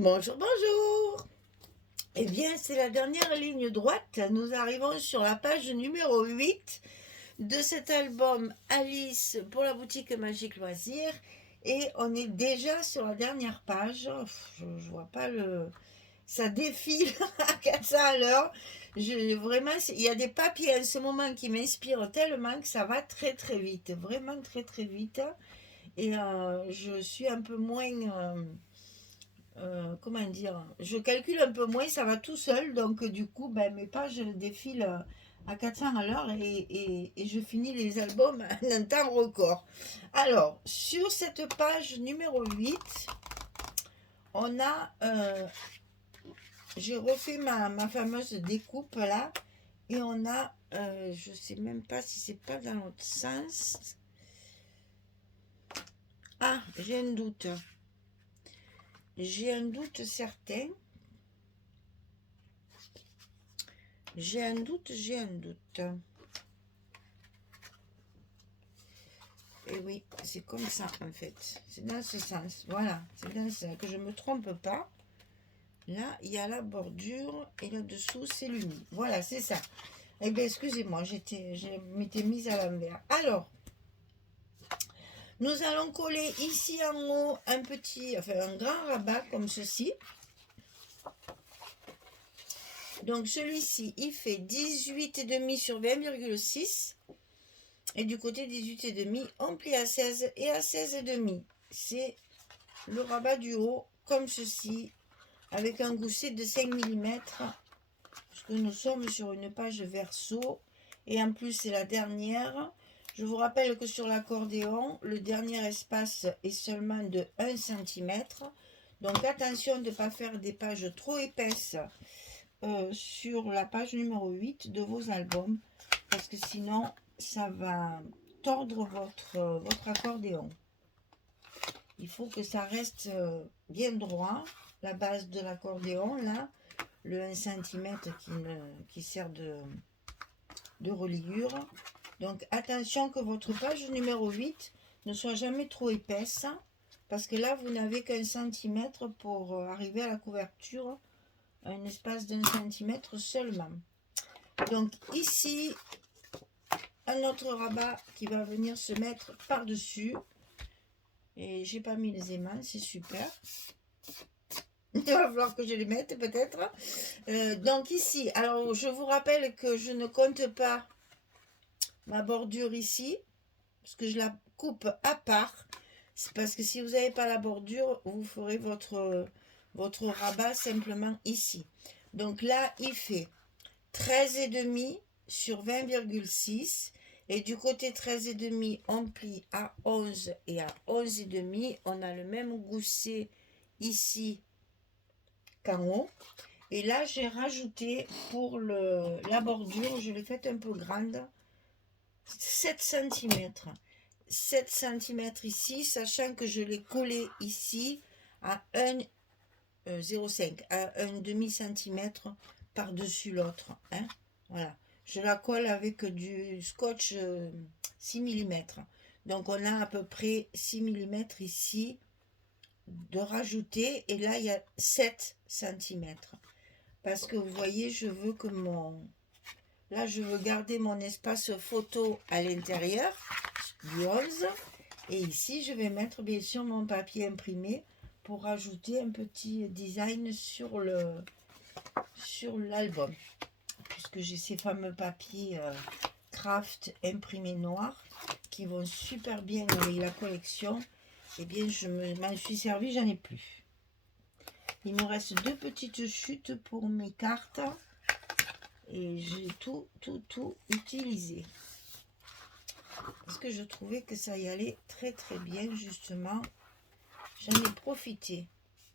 Bonjour, bonjour. Eh bien, c'est la dernière ligne droite. Nous arrivons sur la page numéro 8 de cet album Alice pour la boutique Magique Loisirs. Et on est déjà sur la dernière page. Je vois pas le... Ça défile à 400 à l'heure. Vraiment, il y a des papiers en ce moment qui m'inspirent tellement que ça va très très vite. Vraiment très très vite. Et je suis un peu moins... comment dire, je calcule un peu moins, ça va tout seul, donc du coup, ben, mes pages défilent à 400 à l'heure et je finis les albums en un temps record. Alors, sur cette page numéro 8, on a, j'ai refait ma fameuse découpe là, et on a, je sais même pas si c'est pas dans l'autre sens. Ah, j'ai un doute. J'ai un doute certain. J'ai un doute. Et oui, c'est comme ça en fait. C'est dans ce sens. Voilà, c'est dans ça. Que je ne me trompe pas. Là, il y a la bordure et là-dessous, c'est l'uni. Voilà, c'est ça. Eh bien, excusez-moi, je m'étais mise à l'envers. Alors, nous allons coller ici en haut un grand rabat comme ceci. Donc, celui-ci, il fait 18,5 sur 20,6. Et du côté 18,5, on plie à 16 et à 16,5. C'est le rabat du haut, comme ceci, avec un gousset de 5 mm. Parce que nous sommes sur une page verso. Et en plus, c'est la dernière. Je vous rappelle que sur l'accordéon, le dernier espace est seulement de 1 cm. Donc attention de ne pas faire des pages trop épaisses sur la page numéro 8 de vos albums. Parce que sinon, ça va tordre votre accordéon. Il faut que ça reste bien droit. La base de l'accordéon, là, le 1 cm qui sert de reliure. Donc attention que votre page numéro 8 ne soit jamais trop épaisse, parce que là, vous n'avez qu'un centimètre pour arriver à la couverture, un espace d'un centimètre seulement. Donc ici, un autre rabat qui va venir se mettre par-dessus. Et j'ai pas mis les aimants, c'est super. Il va falloir que je les mette peut-être. Donc ici, alors je vous rappelle que je ne compte pas ma bordure ici, parce que je la coupe à part. C'est parce que si vous n'avez pas la bordure, vous ferez votre rabat simplement ici. Donc là, il fait 13,5 sur 20,6. Et du côté 13,5, on plie à 11 et à 11,5. On a le même gousset ici qu'en haut. Et là, j'ai rajouté pour la bordure, je l'ai faite un peu grande, 7 cm. 7 cm ici, sachant que je l'ai collé ici à 1,05, à un demi-centimètre par-dessus l'autre. Hein, voilà. Je la colle avec du scotch 6 mm. Donc on a à peu près 6 mm ici de rajouter. Et là, il y a 7 cm. Parce que vous voyez, je veux que là, je veux garder mon espace photo à l'intérieur du 11. Et ici, je vais mettre bien sûr mon papier imprimé pour rajouter un petit design sur l'album. Puisque j'ai ces fameux papiers craft imprimés noirs qui vont super bien avec la collection. Eh bien, je m'en suis servi, j'en ai plus. Il me reste 2 petites chutes pour mes cartes. Et j'ai tout utilisé. Parce que je trouvais que ça y allait très très bien, justement. J'en ai profité.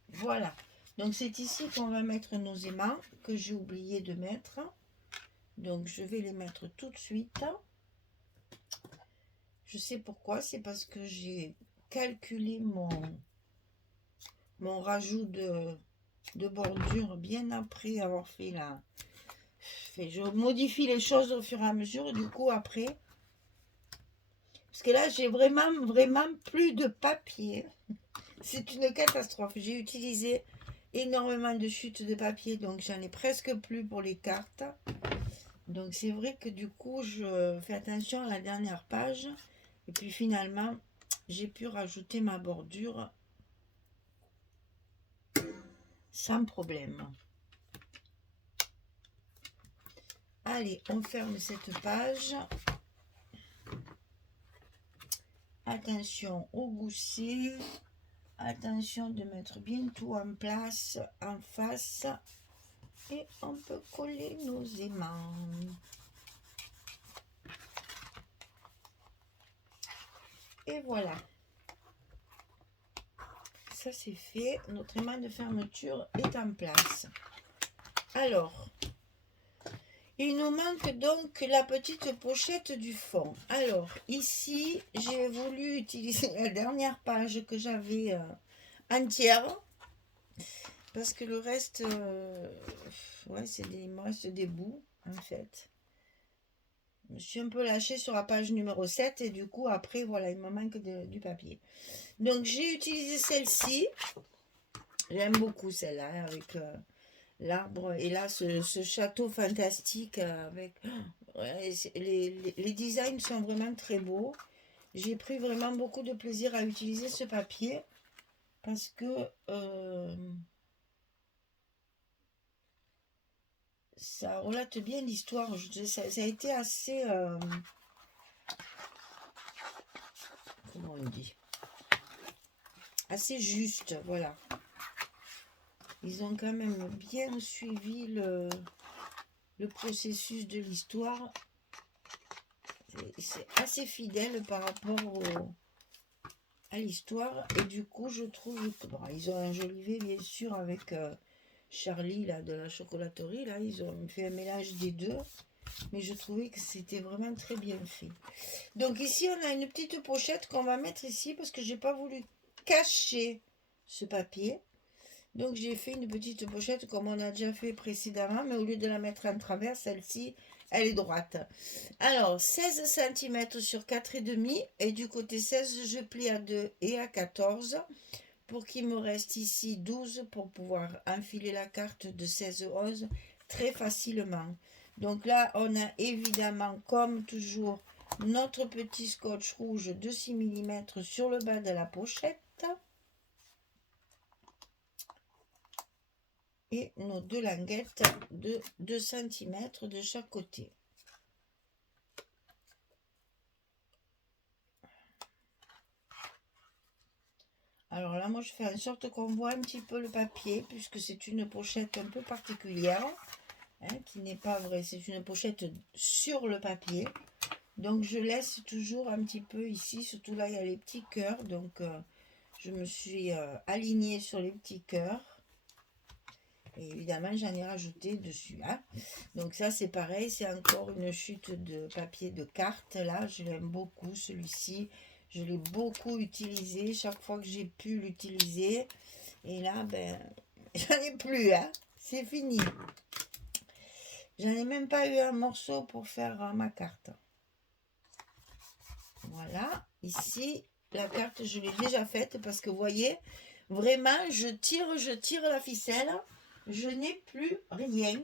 Voilà. Donc c'est ici qu'on va mettre nos aimants que j'ai oublié de mettre. Donc je vais les mettre tout de suite. Je sais pourquoi. C'est parce que j'ai calculé mon rajout de bordure bien après avoir fait la... Je modifie les choses au fur et à mesure. Du coup après... Parce que là, j'ai vraiment plus de papier. C'est une catastrophe. J'ai utilisé énormément de chutes de papier, donc j'en ai presque plus pour les cartes. Donc c'est vrai que du coup, je fais attention à la dernière page. Et puis finalement, j'ai pu rajouter ma bordure sans problème. Allez, on ferme cette page. Attention au gousset. Attention de mettre bien tout en place en face. Et on peut coller nos aimants. Et voilà. Ça c'est fait. Notre aimant de fermeture est en place. Alors, il nous manque donc la petite pochette du fond. Alors, ici, j'ai voulu utiliser la dernière page que j'avais entière. Parce que le reste, ouais, il me reste des bouts, en fait. Je me suis un peu lâchée sur la page numéro 7 et du coup, après, voilà, il me manque du papier. Donc, j'ai utilisé celle-ci. J'aime beaucoup celle-là, avec l'arbre. Et là, ce château fantastique avec... Ouais, les designs sont vraiment très beaux. J'ai pris vraiment beaucoup de plaisir à utiliser ce papier parce que ça relate bien l'histoire. Ça a été assez... comment on dit? Assez juste, voilà. Ils ont quand même bien suivi le processus de l'histoire. C'est assez fidèle par rapport à l'histoire. Et du coup, je trouve que bon, ils ont enjolivé, bien sûr, avec Charlie, là, de la chocolaterie. Là, ils ont fait un mélange des deux. Mais je trouvais que c'était vraiment très bien fait. Donc ici, on a une petite pochette qu'on va mettre ici parce que j'ai pas voulu cacher ce papier. Donc j'ai fait une petite pochette comme on a déjà fait précédemment, mais au lieu de la mettre en travers, celle-ci, elle est droite. Alors 16 cm sur 4,5 et du côté 16, je plie à 2 et à 14 pour qu'il me reste ici 12 pour pouvoir enfiler la carte de 16-11 très facilement. Donc là, on a évidemment, comme toujours, notre petit scotch rouge de 6 mm sur le bas de la pochette. Et nos deux languettes de 2 cm de chaque côté. Alors là, moi, je fais en sorte qu'on voit un petit peu le papier, puisque c'est une pochette un peu particulière, hein, qui n'est pas vrai. C'est une pochette sur le papier. Donc, je laisse toujours un petit peu ici, surtout là, il y a les petits cœurs. Donc, je me suis alignée sur les petits cœurs. Et évidemment, j'en ai rajouté dessus. Hein. Donc ça, c'est pareil. C'est encore une chute de papier de carte. Là, je l'aime beaucoup, celui-ci. Je l'ai beaucoup utilisé. Chaque fois que j'ai pu l'utiliser. Et là, ben, j'en ai plus. Hein. C'est fini. J'en ai même pas eu un morceau pour faire ma carte. Voilà. Ici, la carte, je l'ai déjà faite. Parce que vous voyez, vraiment, je tire la ficelle. Je n'ai plus rien.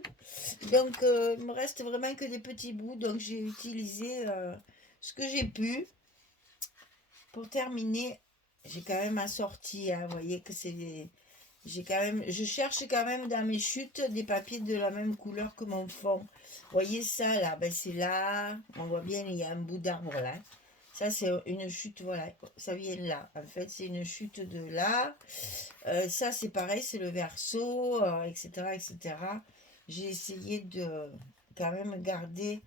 Donc, il me reste vraiment que des petits bouts. Donc, j'ai utilisé ce que j'ai pu. Pour terminer, j'ai quand même assorti. Hein, vous voyez que c'est... je cherche quand même dans mes chutes des papiers de la même couleur que mon fond. Vous voyez ça là, ben c'est là. On voit bien, il y a un bout d'arbre là. Ça, c'est une chute, voilà, ça vient là. En fait, c'est une chute de là. Ça, c'est pareil, c'est le verso, etc., etc. J'ai essayé de quand même garder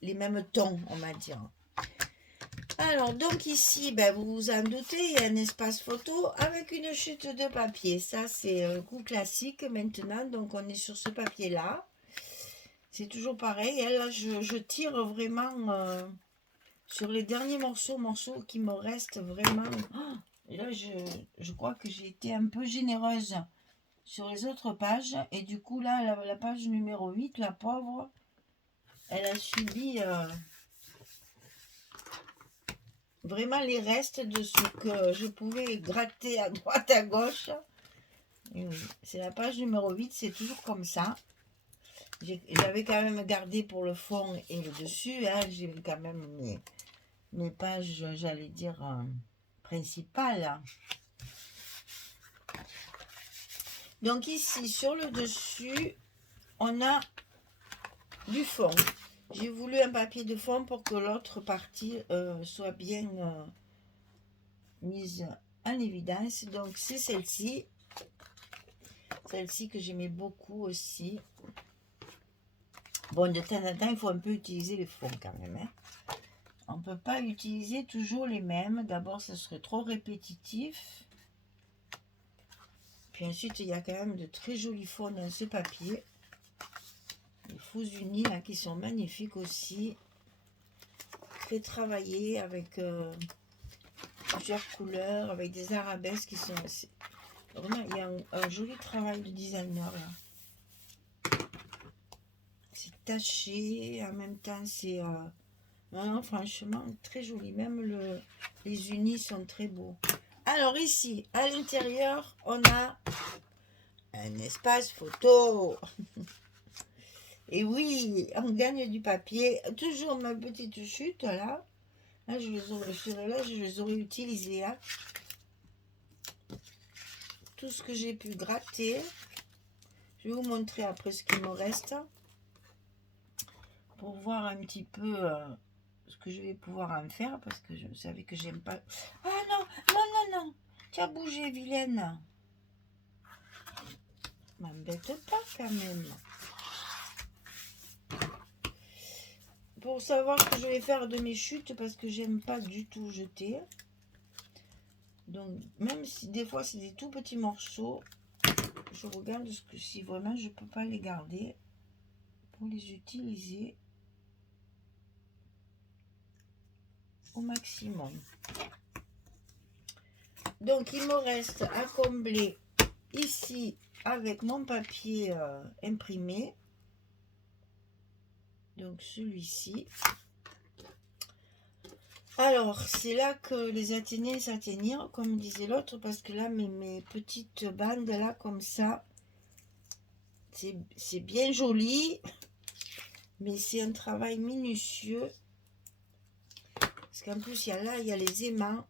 les mêmes tons, on va dire. Alors, donc ici, ben, vous vous en doutez, il y a un espace photo avec une chute de papier. Ça, c'est le coup classique maintenant. Donc, on est sur ce papier-là. C'est toujours pareil. Et là, je tire vraiment... sur les derniers morceaux qui me restent vraiment... Et là, je crois que j'ai été un peu généreuse sur les autres pages. Et du coup, là, la page numéro 8, la pauvre, elle a subi vraiment les restes de ce que je pouvais gratter à droite, à gauche. Et oui, c'est la page numéro 8, c'est toujours comme ça. J'avais quand même gardé pour le fond et le dessus, hein, j'ai quand même mes pages, j'allais dire, principales. Donc ici, sur le dessus, on a du fond. J'ai voulu un papier de fond pour que l'autre partie soit bien mise en évidence. Donc c'est celle-ci. Celle-ci que j'aimais beaucoup aussi. Bon, de temps en temps, il faut un peu utiliser les fonds quand même. Hein. On ne peut pas utiliser toujours les mêmes. D'abord, ce serait trop répétitif. Puis ensuite, il y a quand même de très jolis fonds dans ce papier. Les faux unis là, qui sont magnifiques aussi. Très travaillés avec plusieurs couleurs, avec des arabesques qui sont assez... Vraiment, il y a un joli travail de designer là. C'est taché, en même temps c'est... non, franchement, très joli. Même les unis sont très beaux. Alors ici, à l'intérieur, on a un espace photo. Et oui, on gagne du papier. Toujours ma petite chute là. Là, je les aurais utilisées. Là. Tout ce que j'ai pu gratter. Je vais vous montrer après ce qu'il me reste. Pour voir un petit peu ce que je vais pouvoir en faire. Parce que je savais que j'aime pas... Ah non, non, non, non. Tu as bougé, vilaine. M'embête pas quand même. Pour savoir ce que je vais faire de mes chutes, parce que j'aime pas du tout jeter. Donc, même si des fois c'est des tout petits morceaux, je regarde ce que si vraiment je peux pas les garder pour les utiliser au maximum. Donc, il me reste à combler ici avec mon papier imprimé. Donc, celui-ci. Alors, c'est là que les athéniens s'atteignirent, comme disait l'autre, parce que là, mes petites bandes, là, comme ça, c'est bien joli, mais c'est un travail minutieux. Parce qu'en plus, il y a les aimants,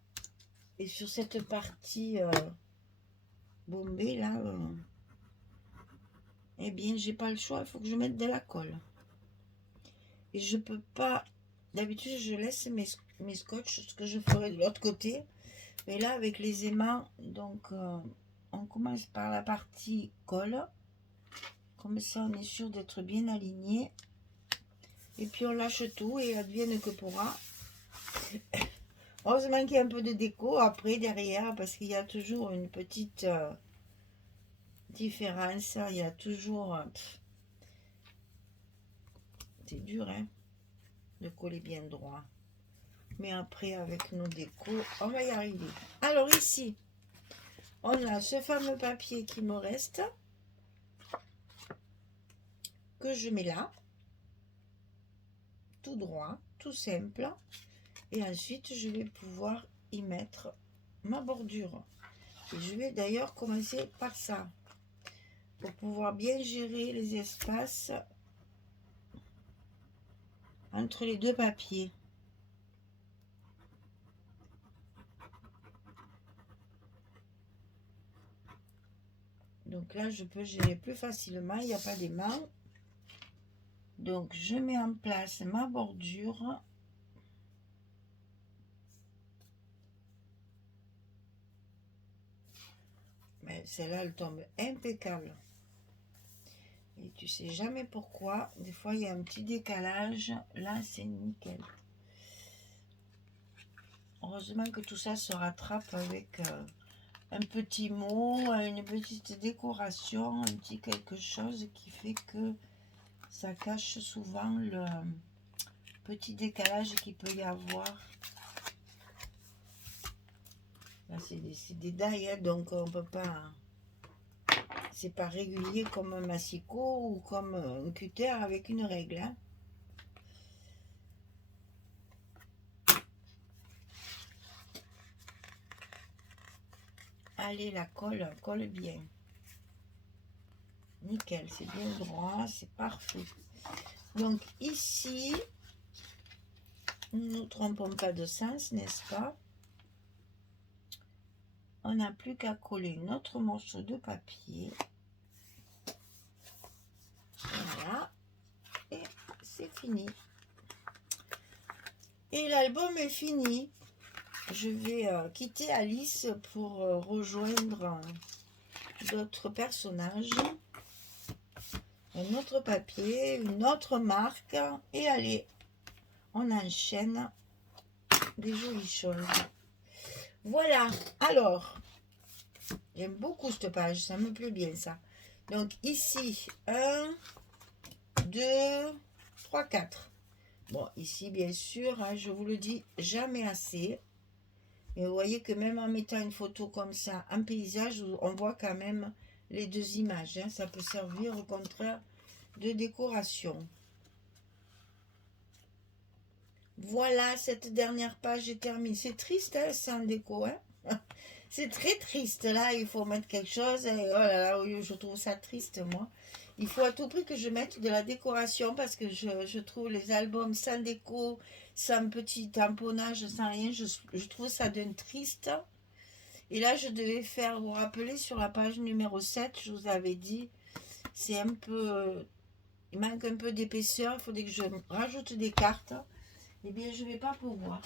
et sur cette partie bombée, là, eh bien, j'ai pas le choix, il faut que je mette de la colle. Et je peux pas, d'habitude, je laisse mes scotch, ce que je ferai de l'autre côté. Mais là, avec les aimants, donc, on commence par la partie colle. Comme ça, on est sûr d'être bien aligné. Et puis, on lâche tout et advienne que pourra. Heureusement qu'il y a un peu de déco après, derrière, parce qu'il y a toujours une petite différence. Il y a toujours... c'est dur, hein, de coller bien droit. Mais après, avec nos décos, on va y arriver. Alors ici, on a ce fameux papier qui me reste, que je mets là, tout droit, tout simple. Et ensuite, je vais pouvoir y mettre ma bordure. Et je vais d'ailleurs commencer par ça, pour pouvoir bien gérer les espaces entre les deux papiers. Donc là, je peux gérer plus facilement, il n'y a pas d'aimant. Donc, je mets en place ma bordure. Mais celle-là, elle tombe impeccable. Et tu sais jamais pourquoi. Des fois, il y a un petit décalage. Là, c'est nickel. Heureusement que tout ça se rattrape avec un petit mot, une petite décoration, un petit quelque chose qui fait que ça cache souvent le petit décalage qu'il peut y avoir. Là, c'est des die, hein, donc on peut pas... C'est pas régulier comme un massicot ou comme un cutter avec une règle. Hein. Allez, la colle bien. nickel, c'est bien droit, c'est parfait. Donc ici, ne nous trompons pas de sens, n'est-ce pas? On n'a plus qu'à coller notre morceau de papier. Voilà. Et c'est fini. Et l'album est fini. Je vais quitter Alice pour rejoindre d'autres personnages. Un autre papier, une autre marque. Et allez, on enchaîne des jolies choses. Voilà. Alors, j'aime beaucoup cette page. Ça me plaît bien ça. Donc ici, 1, 2, 3, 4. Bon, ici, bien sûr, hein, je vous le dis jamais assez. Et vous voyez que même en mettant une photo comme ça, en paysage, on voit quand même les deux images. Hein. Ça peut servir au contraire de décoration. Voilà, cette dernière page est terminée. C'est triste, hein, sans déco. Hein. C'est très triste. Là, il faut mettre quelque chose. Et, oh là là, je trouve ça triste, moi. Il faut à tout prix que je mette de la décoration parce que je trouve les albums sans déco, sans petit tamponnage, sans rien, je trouve ça d'un triste. Et là, je devais faire, vous rappeler, sur la page numéro 7, je vous avais dit, c'est un peu, il manque un peu d'épaisseur, il faudrait que je rajoute des cartes. Eh bien, je ne vais pas pouvoir.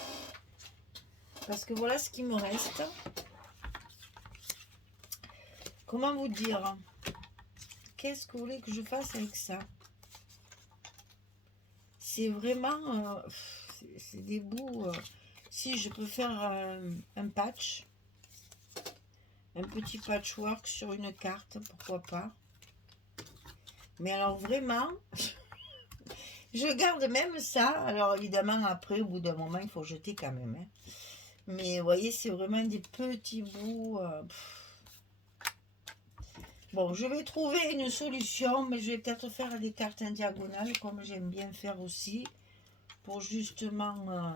Parce que voilà ce qui me reste. Comment vous dire? Qu'est-ce que vous voulez que je fasse avec ça? C'est vraiment... c'est des bouts... si je peux faire un patch. Un petit patchwork sur une carte, pourquoi pas. Mais alors vraiment... je garde même ça. Alors évidemment, après, au bout d'un moment, il faut jeter quand même. Hein. Mais vous voyez, c'est vraiment des petits bouts... Bon, je vais trouver une solution, mais je vais peut-être faire des cartes en diagonale, comme j'aime bien faire aussi, pour justement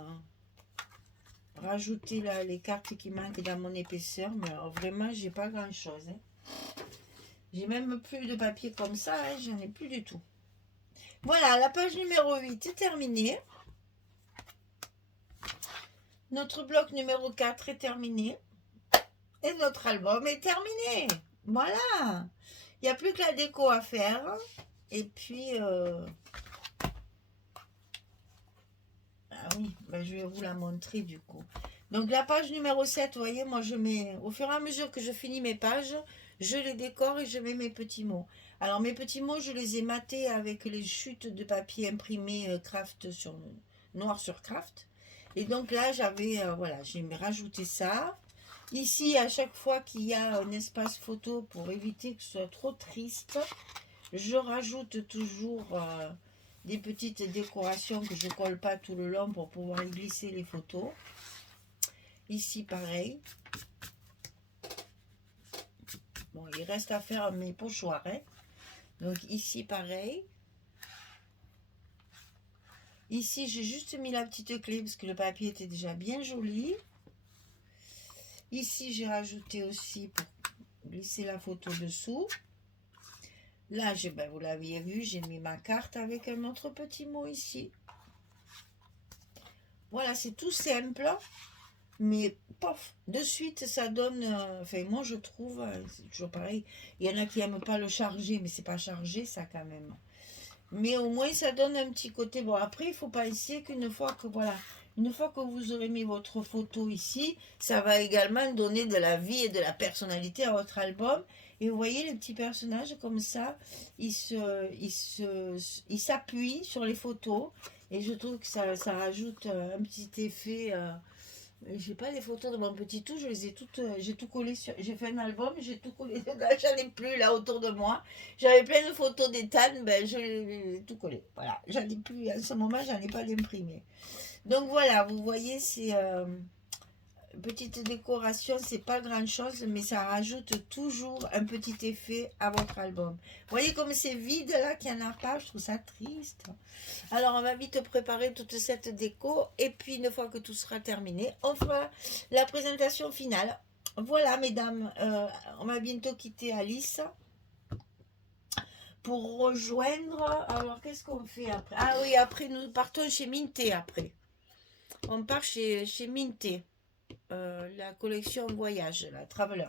rajouter là, les cartes qui manquent dans mon épaisseur. Mais alors, vraiment, j'ai pas grand-chose. Hein. J'ai même plus de papier comme ça, hein, j'en ai plus du tout. Voilà, la page numéro 8 est terminée. Notre bloc numéro 4 est terminé. Et notre album est terminé. Voilà. Il n'y a plus que la déco à faire. Et puis... ah oui, ben je vais vous la montrer du coup. Donc la page numéro 7, vous voyez, moi je mets... Au fur et à mesure que je finis mes pages, je les décore et je mets mes petits mots. Alors mes petits mots, je les ai matés avec les chutes de papier imprimé craft sur noir sur craft. Et donc là, j'avais... voilà, j'ai rajouté ça. Ici, à chaque fois qu'il y a un espace photo, pour éviter que ce soit trop triste, je rajoute toujours des petites décorations que je ne colle pas tout le long pour pouvoir y glisser les photos. Ici, pareil. Bon, il reste à faire mes pochoirs. Hein. Donc ici, pareil. Ici, j'ai juste mis la petite clé parce que le papier était déjà bien joli. Ici, j'ai rajouté aussi pour glisser la photo dessous. Là, ben, vous l'aviez vu, j'ai mis ma carte avec un autre petit mot ici. Voilà, c'est tout simple. Mais, pof, de suite, ça donne... enfin, moi, je trouve, c'est toujours pareil. Il y en a qui n'aiment pas le charger, mais c'est pas chargé, ça, quand même. Mais au moins, ça donne un petit côté... Bon, après, il faut penser qu'une fois que, voilà... Une fois que vous aurez mis votre photo ici, ça va également donner de la vie et de la personnalité à votre album. Et vous voyez les petits personnages comme ça, ils s'appuient sur les photos. Et je trouve que ça rajoute un petit effet. J'ai pas les photos de mon petit tout, je les ai toutes, j'ai tout collé sur, j'ai fait un album, j'ai tout collé dedans, j'en ai plus là autour de moi. J'avais plein de photos d'Ethan, ben je l'ai tout collé. Voilà, j'en ai plus, à ce moment, j'en ai pas d'imprimé. Donc voilà, vous voyez, c'est petite décoration, c'est pas grand chose, mais ça rajoute toujours un petit effet à votre album. Vous voyez comme c'est vide là, qu'il n'y en a pas, je trouve ça triste. Alors on va vite préparer toute cette déco, et puis une fois que tout sera terminé, on fera la présentation finale. Voilà mesdames, on va bientôt quitter Alice. pour rejoindre. Alors, qu'est-ce qu'on fait après? Ah oui, après, nous partons chez Minté après. On part chez Minté. La collection voyage, la Traveler.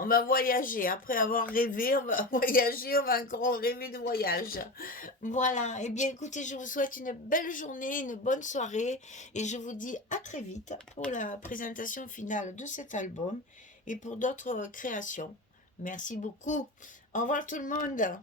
On va voyager. Après avoir rêvé, on va voyager. On va encore rêver de voyage. Voilà. Eh bien, écoutez, je vous souhaite une belle journée, une bonne soirée. Et je vous dis à très vite pour la présentation finale de cet album et pour d'autres créations. Merci beaucoup. Au revoir tout le monde.